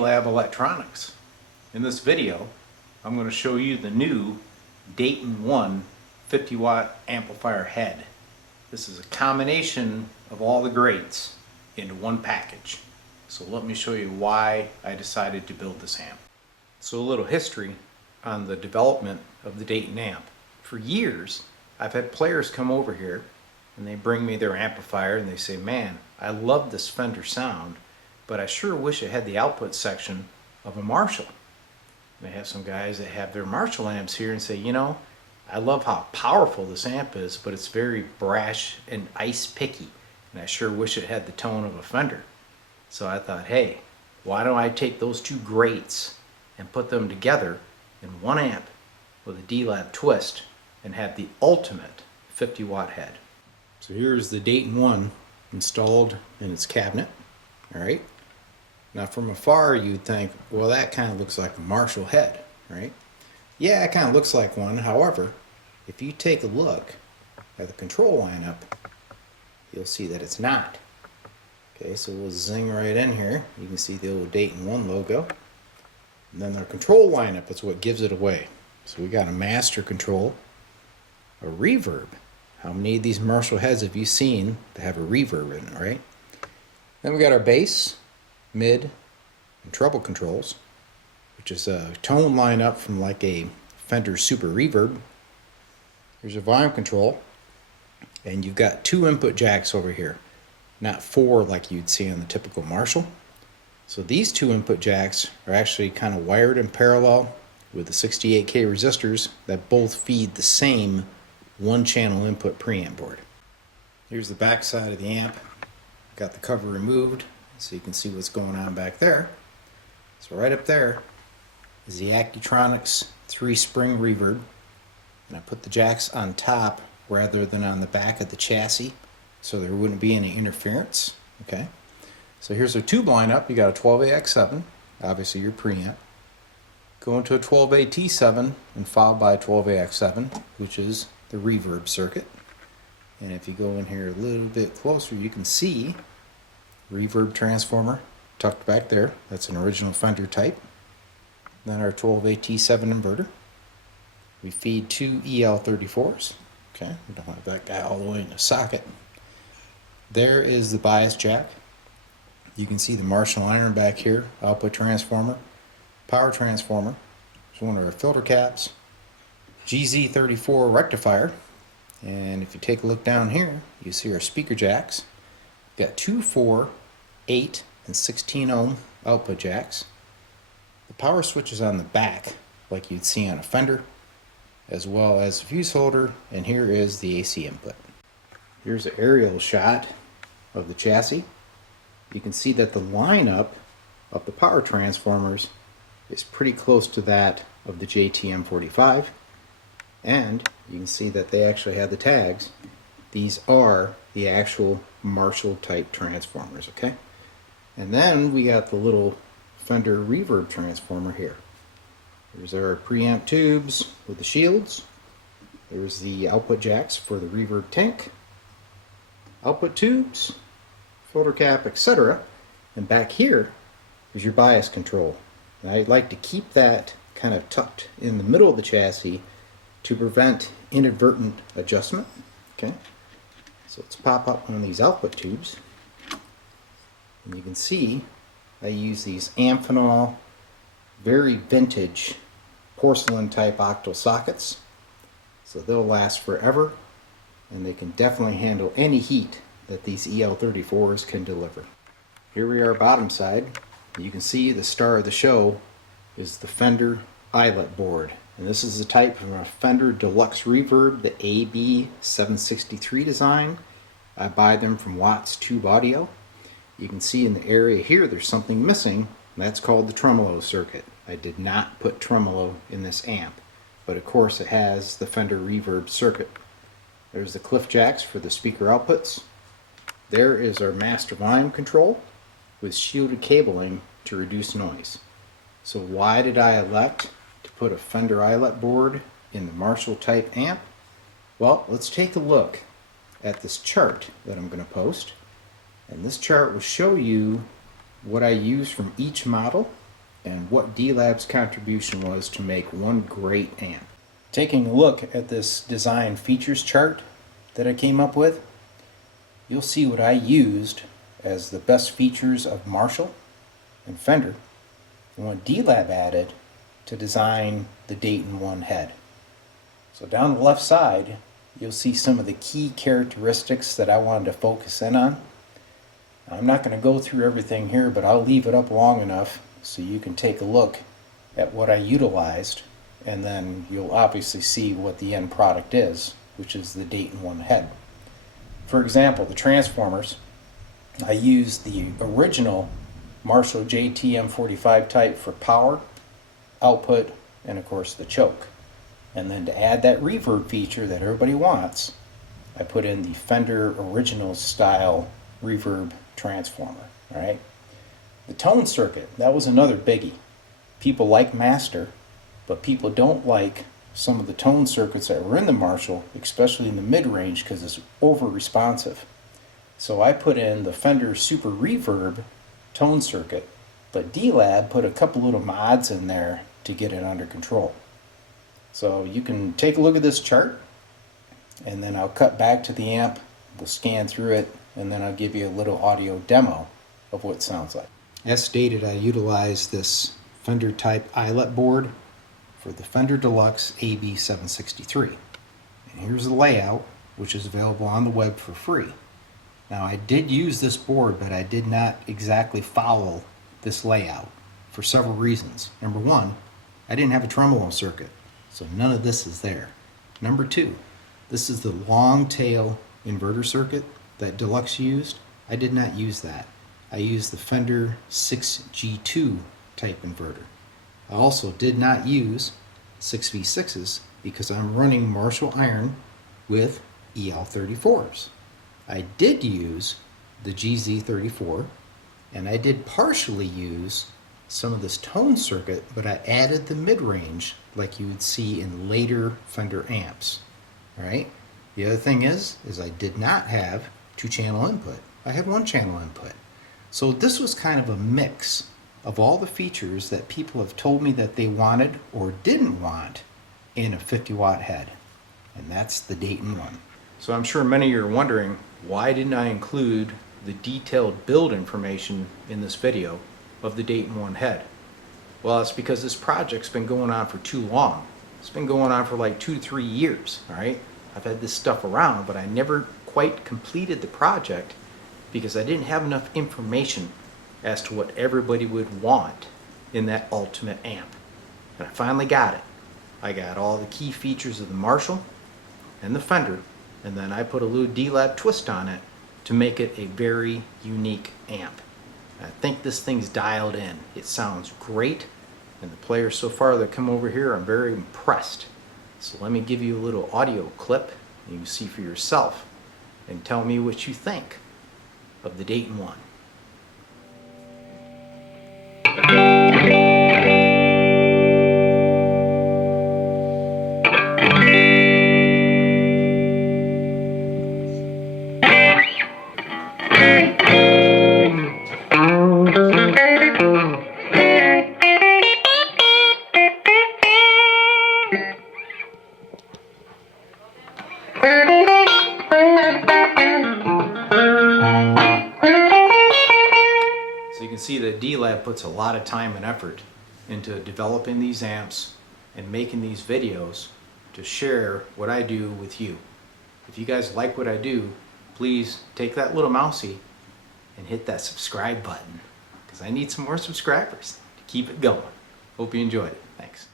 Lab Electronics. In this video, I'm going to show you the new Dayton 1 50 watt amplifier head. This is a combination of all the greats into one package. So let me show you why I decided to build this amp. So a little history on the development of the Dayton Amp. For years, I've had players come over here and they bring me their amplifier and they say, man, I love this Fender sound, but I sure wish it had the output section of a Marshall. And I have some guys that have their Marshall amps here and say, you know, I love how powerful this amp is, but it's very brash and ice picky, and I sure wish it had the tone of a Fender. So I thought, hey, why don't I take those two greats and put them together in one amp with a D-Lab twist and have the ultimate 50 watt head. So here's the Dayton 1 installed in its cabinet. All right. Now from afar you'd think, well, that kind of looks like a Marshall head, right? Yeah, it kind of looks like one. However, if you take a look at the control lineup, you'll see that it's not. Okay, so we'll zing right in here. You can see the old Dayton 1 logo. And then our control lineup is what gives it away. So we got a master control, a reverb. How many of these Marshall heads have you seen that have a reverb in it, right? Then we got our bass, mid, and treble controls, which is a tone lineup from like a Fender Super Reverb. Here's a volume control, and you've got 2 input jacks over here, not 4 like you'd see on the typical Marshall. So these 2 input jacks are actually kind of wired in parallel with the 68K resistors that both feed the same 1-channel input preamp board. Here's the back side of the amp. Got the cover removed so you can see what's going on back there. So right up there is the Accutronics 3-spring reverb, and I put the jacks on top rather than on the back of the chassis so there wouldn't be any interference. Okay, so here's our tube lineup. You got a 12AX7, obviously your preamp, go into a 12AT7 and followed by a 12AX7, which is the reverb circuit. And if you go in here a little bit closer, you can see reverb transformer tucked back there. That's an original Fender type. Then our 12AT7 inverter. We feed 2 EL-34s. Okay, we don't have that guy all the way in the socket. There is the bias jack. You can see the Marshall iron back here, output transformer, power transformer. There's one of our filter caps, GZ34 rectifier. And if you take a look down here, you see our speaker jacks. We've got 2, 4, 8, and 16 ohm output jacks. The power switch is on the back, like you'd see on a Fender, as well as a fuse holder, and here is the AC input. Here's an aerial shot of the chassis. You can see that the lineup of the power transformers is pretty close to that of the JTM 45. And you can see that they actually have the tags. These are the actual Marshall type transformers, okay? And then we got the little Fender reverb transformer here. There's our preamp tubes with the shields. There's the output jacks for the reverb tank, output tubes, filter cap, etc. And back here is your bias control. And I'd like to keep that kind of tucked in the middle of the chassis to prevent inadvertent adjustment. Okay, so let's pop up one of these output tubes, and you can see I use these Amphenol very vintage porcelain type octal sockets, so they'll last forever, and they can definitely handle any heat that these EL-34s can deliver. Here we are bottom side. You can see the star of the show is the Fender Eyelet board. And this is the type from a Fender Deluxe Reverb, the AB763 design. I buy them from Watts Tube Audio. You can see in the area here there's something missing, and that's called the tremolo circuit. I did not put tremolo in this amp, but of course it has the Fender Reverb circuit. There's the cliff jacks for the speaker outputs. There is our master volume control with shielded cabling to reduce noise. So why did I elect to put a Fender Eyelet board in the Marshall type amp? Well, let's take a look at this chart that I'm going to post, and this chart will show you what I use from each model and what D-Lab's contribution was to make one great amp. Taking a look at this design features chart that I came up with, you'll see what I used as the best features of Marshall and Fender and what D-Lab added to design the Dayton 1 head. So down the left side, you'll see some of the key characteristics that I wanted to focus in on. I'm not going to go through everything here, but I'll leave it up long enough so you can take a look at what I utilized, and then you'll obviously see what the end product is, which is the Dayton 1 head. For example, the transformers, I used the original Marshall JTM 45 type for power, output, and of course the choke. And then to add that reverb feature that everybody wants, I put in the Fender original style reverb transformer. All right. The tone circuit, that was another biggie. People like master, but people don't like some of the tone circuits that were in the Marshall, especially in the mid-range, because it's over responsive. So I put in the Fender Super Reverb tone circuit, but D-Lab put a couple little mods in there to get it under control. So you can take a look at this chart, and then I'll cut back to the amp, we'll scan through it, and then I'll give you a little audio demo of what it sounds like. As stated, I utilized this Fender type Eyelet board for the Fender Deluxe AB763. And here's the layout, which is available on the web for free. Now I did use this board, but I did not exactly follow this layout for several reasons. Number one, I didn't have a tremolo circuit, so none of this is there. Number two, this is the long tail inverter circuit that Deluxe used. I did not use that. I used the Fender 6G2 type inverter. I also did not use 6V6s because I'm running Marshall iron with EL-34s. I did use the GZ34, and I did partially use some of this tone circuit, but I added the mid-range like you would see in later Fender amps. All right. The other thing is I did not have 2-channel input. I had 1-channel input. So this was kind of a mix of all the features that people have told me that they wanted or didn't want in a 50-watt head. And that's the Dayton 1. So I'm sure many of you are wondering, why didn't I include the detailed build information in this video of the Dayton 1 head? Well, it's because this project's been going on for too long. It's been going on for like 2 to 3 years, all right? I've had this stuff around, but I never quite completed the project because I didn't have enough information as to what everybody would want in that ultimate amp. And I finally got it. I got all the key features of the Marshall and the Fender, and then I put a little D-Lab twist on it to make it a very unique amp. I think this thing's dialed in. It sounds great, and the players so far that come over here, I'm very impressed. So let me give you a little audio clip, and you can see for yourself, and tell me what you think of the Dayton 1. So you can see that D-Lab puts a lot of time and effort into developing these amps and making these videos to share what I do with you. If you guys like what I do, please take that little mousey and hit that subscribe button, because I need some more subscribers to keep it going. Hope you enjoyed it. Thanks.